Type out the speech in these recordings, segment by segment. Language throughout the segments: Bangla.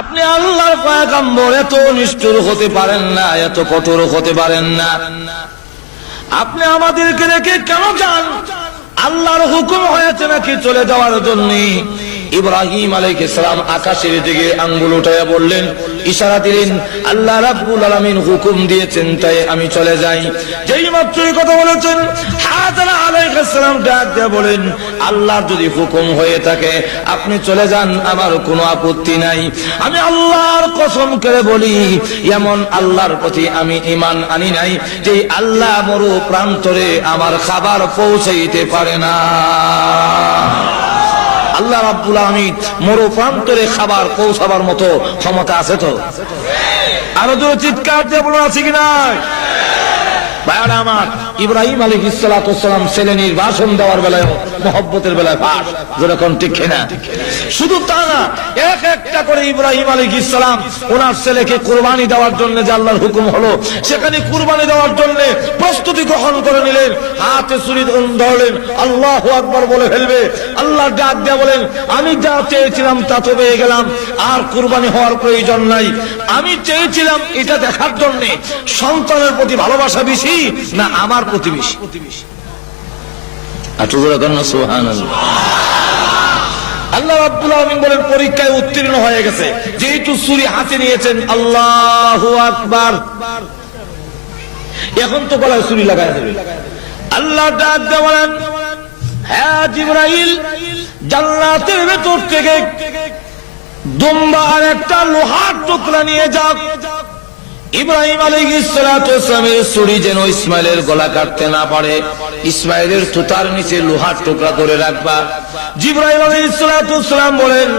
আপনি আল্লাহর পয়গম্বর, এত নিষ্ঠুর হতে পারেন না, এত কঠোর হতে পারেন না। আপনি আমাদেরকে রেখে কেন যান? আল্লাহর হুকুম হয়েছে নাকি চলে যাওয়ার জন্য? ইব্রাহিম আলাইহিস সালাম আকাশের দিকে আঙ্গুল উঠাইয়া বললেন, ইশারা দিলেন, আল্লাহ রাব্বুল আলামিন হুকুম দিয়েছেন, তাই আমি চলে যাই। যেই মাত্র কথা বলেছেন, হাজারা আলাইহিস সালাম ডাক দিয়ে বলেন আল্লাহর যদি হুকুম হয়ে থাকে, আপনি চলে যান, আমার কোনো আপত্তি নাই। আমি আল্লাহর কসম করে বলি, এমন আল্লাহর প্রতি আমি ইমান আনি নাই, যে আল্লাহ মরু প্রান্তরে আমার খাবার পৌঁছাইতে পারে না। আল্লাহ রাব্বুল আলামিন মরু প্রান্তরে খাবার পৌঁছাবার মতো ক্ষমতা আছে তো? আরও জোরে চিৎকার দিয়ে বলো আছে কি নাই? ভাইয়ারা আমার, ইব্রাহিম আলী ইসালাতাম ছেলে নির্বাসন দেওয়ার বেলায় মহব্বতের বেলায় পাস যেরকম ঠিক না শুধু তা না, এক একটা করে ইব্রাহিম আলী ইসলাম ওনার ছেলেকে কুরবানি দেওয়ার জন্য যে আল্লাহর হুকুম হলো, সেখানে কুরবানি দেওয়ার জন্য প্রস্তুতি গ্রহণ করে নিলেন, হাতে ছুরি ধরলেন, আল্লাহ আকবর বলে ফেলবে আল্লাহ ডাক দিয়া বলেন, আমি যা চেয়েছিলাম তা তো পেয়ে গেলাম, আর কুরবানি হওয়ার প্রয়োজন নাই। আমি চেয়েছিলাম এটা দেখার জন্য, সন্তানের প্রতি ভালোবাসা বেশি না আমার প্রতি বেশি আল্লাহ রাব্বুল আলামিন বলেন পরীক্ষায় উত্তীর্ণ হয়ে গেছে। যেহেতু ছুরি হাতে নিয়েছেন আল্লাহু আকবার। এখন তো গলায় ছুরি লাগায় দেবে। আল্লাহ ডাক হ্যাঁ জিব্রাইল জান্নাতের ভেতর থেকে দুম্বা আর একটা লোহার টুকরা নিয়ে যাও। ইব্রাহিম আলাইহিসসালামের ছুরি যেন ইসমাইলের গলা কাটতে না পারে। ইসমাইলের তুতার নিচে লোহার টুকরা করে রাখবা। জিব্রাহিম আলাইহিসসালাম বলেন,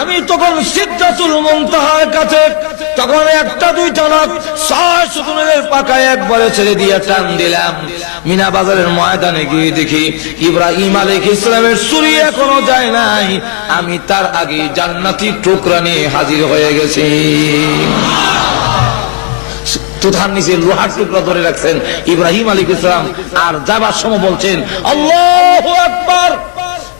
আমি তখন সিদ্ধাতুল মুনতাহার কাছে, তখন একটা দুইটা নয় ছয় পাকায় একবারে ছেড়ে দিয়ে টান দিলাম। মিনা বাজারের ময়দানে গিয়ে দেখি ইব্রাহিম আলাইহিস ইসলামের ছুরি এখনও যায় নাই। আমি তার আগে জান্নাতি টুকরা নিয়ে হাজির হয়ে গেছি। তুথার নিচে লোহার টুকরা ধরে রাখছেন ইব্রাহিম আলী ইসলাম। আর যাবার সময় বলছেন, আল্লাহ আকবর!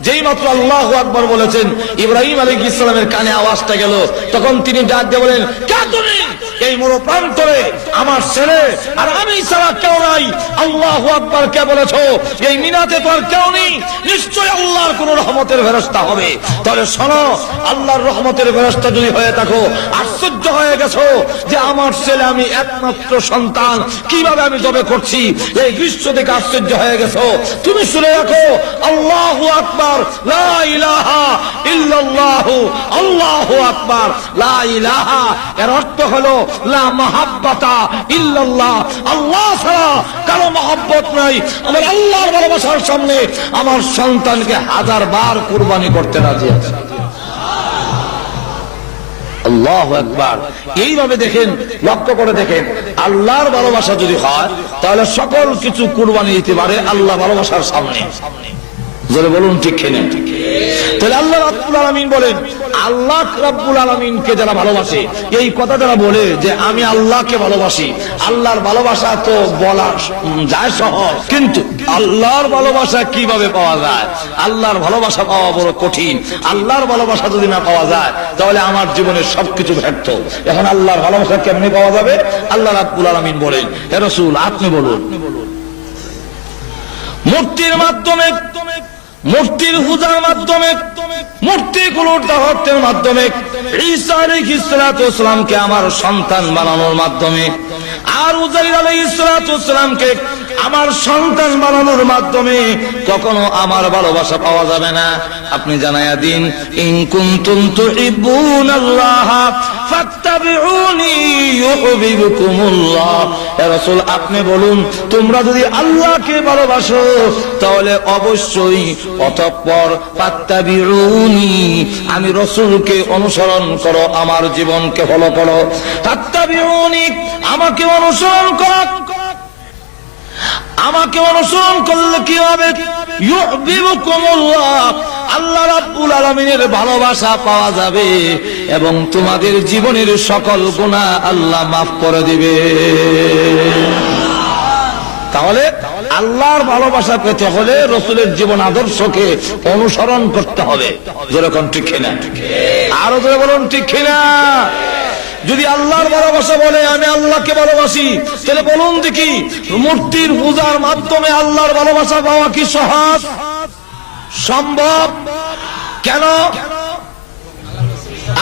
যেই মাত্র আল্লাহ আকবর বলেছেন, ইব্রাহিম আলী ইসলামের কানে আওয়াজটা গেল। তখন তিনি ডাক দিয়ে বলেন, কে তুমি? এই মরো প্রান্তরে আমার ছেলে আর আমি ছাড়া কেউ নাই। আল্লাহ আকবর কে বলেছ? এই মিনাতে তো আর কেউ নেই। নিশ্চয় আল্লাহর কোন রহমতের ফেরস্তা হবে। তাহলে শোনো, আল্লাহর রহমতের ফেরস্তা যদি হয়ে থাকো, আশ্চর্য হয়ে গেছো যে আমার ছেলে আমি একমাত্র সন্তান। কীভাবে আমি জবে করছি? এই গ্রীষ্ম থেকে আশ্চর্য হয়ে গেছো। তুমি শুনে রাখো, আল্লাহ আকবার আল্লাহু আকবার, লা ইলাহা। এর অর্থ হলো আমার সন্তানকে হাজার বার কুরবানি করতে রাজি আছে। আল্লাহ একবার এইভাবে দেখেন, লক্ষ্য করে দেখেন, আল্লাহর ভালোবাসা যদি হয়, তাহলে সকল কিছু কুরবানি দিতে পারে আল্লাহ ভালোবাসার সামনে। বলুন, ঠিক খেলেন তাহলে আল্লাহ রাব্বুল আলামিন বলেন আল্লাহ রাব্বুল আলামিনকে যারা ভালোবাসে, এই কথা যারা বলে যে আমি আল্লাহকে ভালোবাসি, আল্লাহর ভালোবাসা তো বলা যায় সহজ, কিন্তু আল্লাহর ভালোবাসা কীভাবে পাওয়া যায়? আল্লাহর ভালোবাসা পাওয়া বড় কঠিন। আল্লাহর ভালোবাসা যদি না পাওয়া যায়, তাহলে আমার জীবনের সবকিছু ব্যর্থ। এখন আল্লাহর ভালোবাসা কেমনি পাওয়া যাবে? আল্লাহ রাব্বুল আলামিন বলেন, হে রাসূল, আপনি বলুন। মূর্তির মাধ্যমে মূর্তির পূজার মাধ্যমে, মূর্তি গুলোর দাহত্বের মাধ্যমে ঈসা আলাইহিস সালাতু ওয়াসসালামকে আমার সন্তান বানানোর মাধ্যমে আর উজাইর আলাইহিস সালাতু ওয়াসসালামকে আমার সন্তান বানানোর মাধ্যমে কখনো আমার ভালোবাসা পাওয়া যাবে না। আপনি জানায়া দিন, ইন কুনতুম তুহিব্বুনাল্লাহ ফাত্তাবিউনি ইউহিব্বুকুমুল্লাহ। হে রাসূল, আপনি বলুন, তোমরা যদি আল্লাহকে ভালোবাসো, তাহলে অবশ্যই অতঃপর ফাত্তাবিউনি, আমি রাসূলকে অনুসরণ করো, আমার জীবনকে ফলো করো। ফাত্তাবিউনি আমাকে অনুসরণ করো। আমাকে অনুসরণ করলে কি হবে? আল্লাহ রাব্বুল আলামিনের ভালোবাসা পাওয়া যাবে এবং তোমাদের জীবনের সকল গুনাহ আল্লাহ মাফ করে দিবে। তাহলে আল্লাহর ভালোবাসা পেতে হলে রসুলের জীবন আদর্শকে অনুসরণ করতে হবে। যেরকম ঠিক কিনা? আরও বলুন, ঠিক কিনা? যদি আল্লাহর ভালোবাসা বলে, আমি আল্লাহকে ভালোবাসি, তাহলে বলুন দেখি, মূর্তির পূজার মাধ্যমে আল্লাহর ভালোবাসা পাওয়া কি সহজ? সম্ভব? কেন?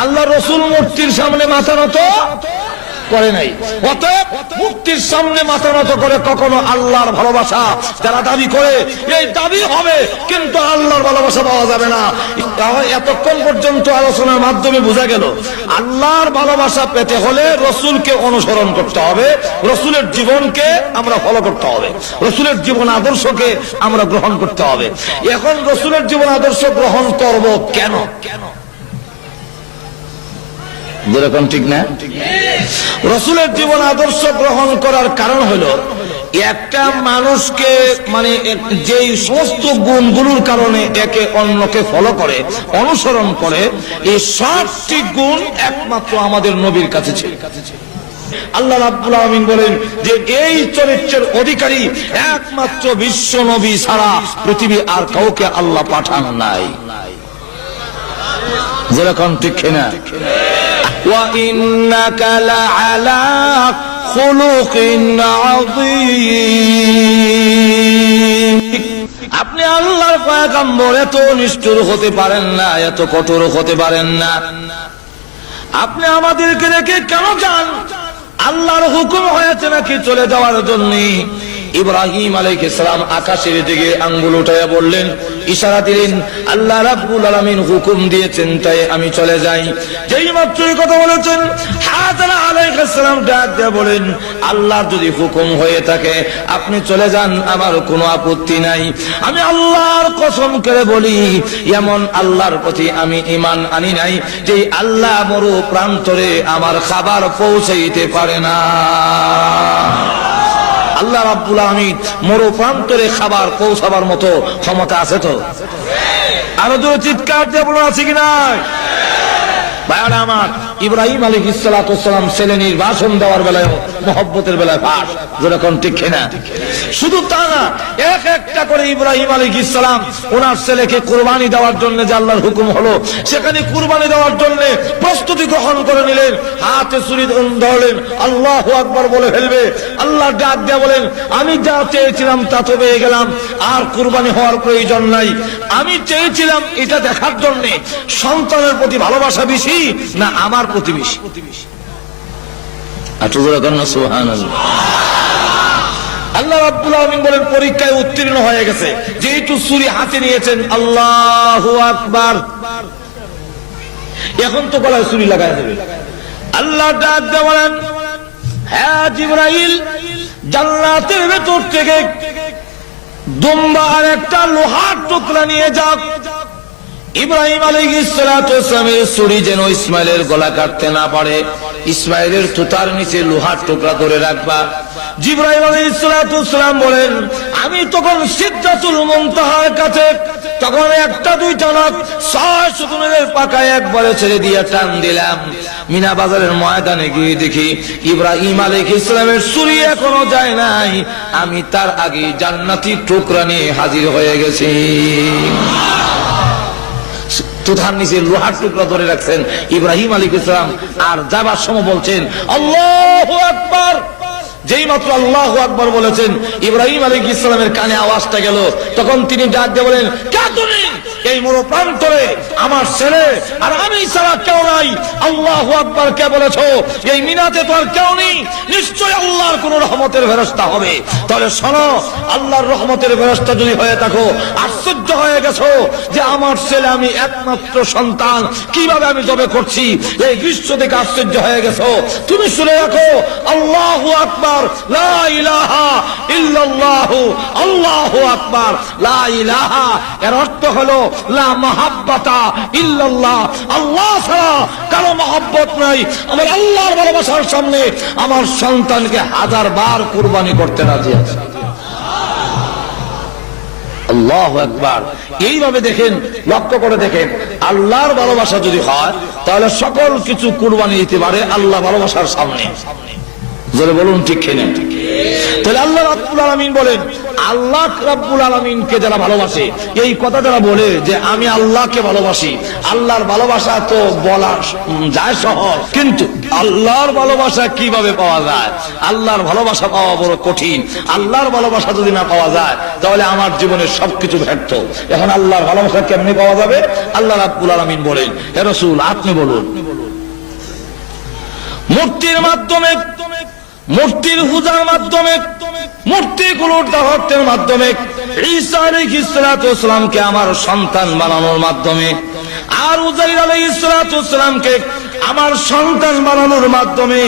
আল্লাহ রসুল মূর্তির সামনে মাথা নত? করে নাই। অতএব মূর্তির সামনে মাথা নত করে কখনো আল্লাহর ভালোবাসা যারা দাবি করে, এই দাবি হবে, কিন্তু আল্লাহর ভালোবাসা পাওয়া যাবে না। এতক্ষণ পর্যন্ত আলোচনার মাধ্যমে বোঝা গেল, আল্লাহর ভালোবাসা পেতে হলে রসুলকে অনুসরণ করতে হবে, রসুলের জীবনকে আমরা ফলো করতে হবে, রসুলের জীবন আদর্শকে আমরা গ্রহণ করতে হবে। এখন রসুলের জীবন আদর্শ গ্রহণ করব কেন কেন? যেরকম ঠিক না? রসুলের জীবন আদর্শ গ্রহণ করার কারণ হলো, একটা মানুষকে মানে যেই সমস্ত গুণগুলোর কারণে একে অন্যকে ফলো করে, অনুসরণ করে, এই সবটি গুণ একমাত্র আমাদের নবীর কাছে ছিল। আল্লাহ রাব্বুল আলামিন বলেন যে এই চরিত্রের অধিকারী একমাত্র বিশ্ব নবী ছাড়া পৃথিবী আর কাউকে আল্লাহ পাঠান নাই। যেরকম ঠিক না? وإنك لعلى خلق عظيم আপনি আল্লাহর পয়গম্বর এত নিষ্ঠুর হতে পারেন না এত কঠোর হতে পারেন না আপনি আমাদেরকে রেখে কেন যান আল্লাহর হুকুম হয়েছে নাকি চলে যাওয়ার জন্য ইব্রাহিম আলাইহিস সালাম আকাশের দিকে আঙ্গুল উঠাইয়া বললেন, ইশারা দিলেন, আল্লাহ রাব্বুল আলামিন হুকুম দিয়েছেন, তাই আমি চলে যাই। যেই মাত্র এই কথা বলেছেন ডাক দিয়ে বলেন, আল্লাহর যদি হুকুম হয়ে থাকে, আপনি চলে যান, আমার কোনো আপত্তি নাই। আমি আল্লাহর কসম করে বলি, এমন আল্লাহর প্রতি আমি ইমান আনি নাই, যে আল্লাহ মরু প্রান্তরে আমার খাবার পৌঁছাইতে পারে না। আল্লাহ রাব্বুল আমিন মরু প্রান্তরে খাবার পৌঁছাবার মতো ক্ষমতা আছে তো? আরও তো চিৎকার দিয়ে বলুন, আছে কি নাই? ভাইয়ারা আমার ইব্রাহিম আলী ইসালাতাম ছেলে নির্বাসন দেওয়ার বেলায় মহব্বতের বেলায় পাশ যেরকম ঠিক না শুধু তা না, এক একটা করে ইব্রাহিম আলী ইসলাম ওনার ছেলেকে কোরবানি দেওয়ার জন্য যে আল্লাহর হুকুম হলো, সেখানে কোরবানি দেওয়ার জন্য প্রস্তুতি গ্রহণ করে নিলেন, হাতে চুরি ধরলেন, আল্লাহ আকবর বলে ফেলবে, আল্লাহ ডাক দেয়া বলেন, আমি যা চেয়েছিলাম তা তো পেয়ে গেলাম, আর কুরবানি হওয়ার প্রয়োজন নাই। আমি চেয়েছিলাম এটা দেখার জন্য, সন্তানের প্রতি ভালোবাসা বেশি না আমার প্রতি বেশি আল্লাহ রাব্বুল আলামিন বলেন পরীক্ষায় উত্তীর্ণ হয়ে গেছে। যেহেতু ছুরি হাতে নিয়েছেন আল্লাহু আকবার। এখন তো গলায় ছুরি লাগাই দেবে। আল্লাহ ডাক দিয়ে বলেন হ্যাঁ জিব্রাইল জান্নাতের ভেতর থেকে দুম্বা আর একটা লোহার টুকরা নিয়ে যাক ইব্রাহিম আলী ইসলামের ছুরি যেন ইসমাইলের গলা কাটতে না পারে। ইসমাইলের তুতার নিচে লোহার টুকরা ধরে রাখবা। জিব্রাহিম আলী ইসলাম বলেন, আমি তখন সিদ্ধাতুল মন্তাহার কাছে, তখন একটা দুইটা নখ ছয় পাকায় একবারে ছেড়ে দিয়ে টান দিলাম। মিনা বাজারের ময়দানে গিয়ে দেখি ইব্রাহিম আলিক ইসলামের ছুরি এখনও যায় নাই। আমি তার আগে জান্নাতি টুকরা নিয়ে হাজির হয়ে গেছি। তুথার নিচে লোহার টুকরা ধরে রাখছেন ইব্রাহিম আলী ইসলাম। আর যাবার সময় বলছেন, আল্লাহ আকবার! যেই মাত্র আল্লাহ আকবর বলেছেন, ইব্রাহিম আলী ইসলামের কানে আওয়াজটা গেল। তখন তিনি ডাক দিয়ে বলেন কে তুমি এই মরো প্রান্তরে আমার ছেলে, আর আমি ছাড়া কেউ নাই। আল্লাহ আকবর কে বলেছ? এই মিনাতে তো আর কেউ নেই। নিশ্চয় আল্লাহর কোন রহমতের ফেরস্তা হবে। তাহলে শোনো, আল্লাহর রহমতের ফেরস্তা যদি হয়ে থাকো, আশ্চর্য হয়ে গেছো যে আমার ছেলে, আমি একমাত্র সন্তান। কীভাবে আমি জবে করছি? এই গ্রীষ্ম থেকে আশ্চর্য হয়ে গেছো। তুমি শুনে রাখো, আল্লাহ আকবর আল্লাহু আকবার, লা ইলাহা। এর অর্থ হলো কারও মহব্বত নাই। আমার আল্লাহর ভালোবাসার সামনে আমার সন্তানকে হাজার বার কুরবানি করতে রাজি আছে। এইভাবে দেখেন, লক্ষ্য করে দেখেন, আল্লাহর ভালোবাসা যদি হয়, তাহলে সকল কিছু কুরবানি দিতে পারে আল্লাহ ভালোবাসার সামনে। বলুন, ঠিক খেলেন তাহলে আল্লাহ রাব্বুল আলামিন বলেন, আল্লাহ রাব্বুল আলমিনকে যারা ভালোবাসে, এই কথা যারা বলে যে আমি আল্লাহকে ভালোবাসি, আল্লাহর ভালোবাসা তো বলা যায় সহজ, কিন্তু আল্লাহর ভালোবাসা কীভাবে পাওয়া যায়? আল্লাহর ভালোবাসা পাওয়া বড় কঠিন। আল্লাহর ভালোবাসা যদি না পাওয়া যায়, তাহলে আমার জীবনের সবকিছু ব্যর্থ। এখন আল্লাহর ভালোবাসা কেমনি পাওয়া যাবে? আল্লাহ রাব্বুল আলমিন বলেন, হে আপনি বলুন। মূর্তির মাধ্যমে মূর্তির পূজার মাধ্যমে, মূর্তি মূর্তিগুলোর দাহত্যের মাধ্যমে, ঈসা সালাতু আমার সন্তান বানানোর মাধ্যমে, আর উজাইর আলাইহিস ইসরাত ওয়াসসালামকে আমার সন্তান বানানোর মাধ্যমে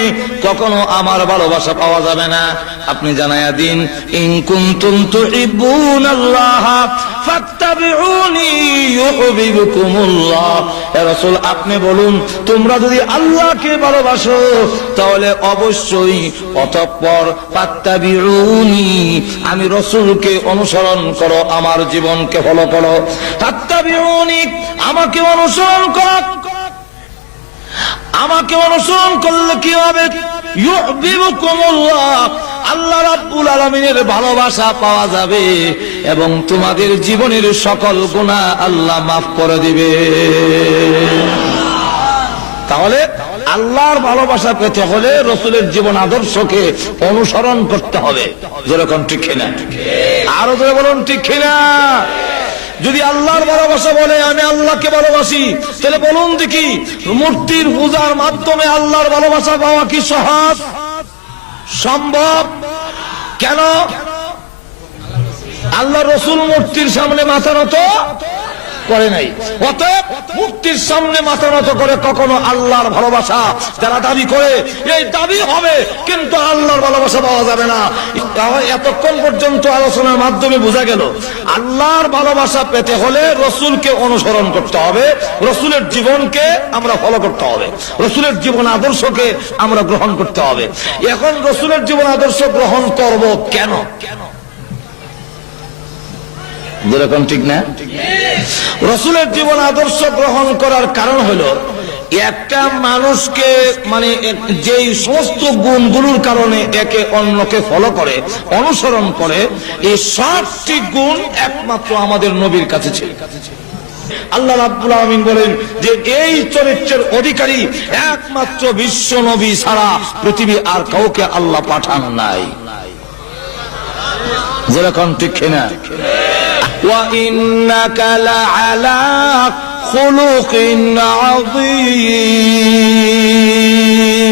কখনো আমার ভালোবাসা পাওয়া যাবে না। আপনি জানায়া দিন, ইন কুনতুম তুহিব্বুনাল্লাহ ফাত্তাবিউনি ইউহিব্বুকুমুল্লাহ। হে রাসূল, আপনি বলুন, তোমরা যদি আল্লাহকে ভালোবাসো, তাহলে অবশ্যই অতঃপর ফাত্তাবিউনি, আমি রাসূলকে অনুসরণ করো, আমার জীবনকে ফলো করো। ফাত্তাবিউনি, আমাকে অনুসরণ করো আমাকে অনুসরণ করলে কি হবে? আল্লাহ রাব্বুল আলামিনের ভালোবাসা পাওয়া যাবে এবং তোমাদের জীবনের সকল গুণা আল্লাহ মাফ করে দিবে। তাহলে আল্লাহর ভালোবাসা পেতে হলে রসুলের জীবন আদর্শকে অনুসরণ করতে হবে। যেরকম ঠিক কিনা? আরও ধরে বলুন, ঠিক কিনা? যদি আল্লাহর ভালোবাসা বলে, আমি আল্লাহকে ভালোবাসি, তাহলে বলুন দেখি, মূর্তির পূজার মাধ্যমে আল্লাহর ভালোবাসা পাওয়া কি সহজ? সম্ভব? কেন? আল্লাহ রসুল মূর্তির সামনে মাথা নত? করে নাই। অতএব মুক্তির সামনে মাথা নত করে কখনো আল্লাহর ভালোবাসা যারা দাবি করে, এই দাবি হবে, কিন্তু আল্লাহর ভালোবাসা পাওয়া যাবে না। এতক্ষণ পর্যন্ত আলোচনার মাধ্যমে বোঝা গেল, আল্লাহর ভালোবাসা পেতে হলে রসুলকে অনুসরণ করতে হবে, রসুলের জীবনকে আমরা ফলো করতে হবে, রসুলের জীবন আদর্শকে আমরা গ্রহণ করতে হবে। এখন রসুলের জীবন আদর্শ গ্রহণ করব কেন? যেরকম ঠিক না? রসুলের জীবন আদর্শ গ্রহণ করার কারণ হলো, একটা মানুষকে মানে যেই সমস্ত গুণগুলোর কারণে একে অন্যকে ফলো করে, অনুসরণ করে, এই সবটি গুণ একমাত্র আমাদের নবীর কাছে ছিল। আল্লাহ রাব্বুল আলামিন বলেন যে এই চরিত্রের অধিকারী একমাত্র বিশ্ব নবী ছাড়া পৃথিবী আর কাউকে আল্লাহ পাঠান নাই। যেরকম ঠিক কিনা وإنك لعلى خلق عظيم.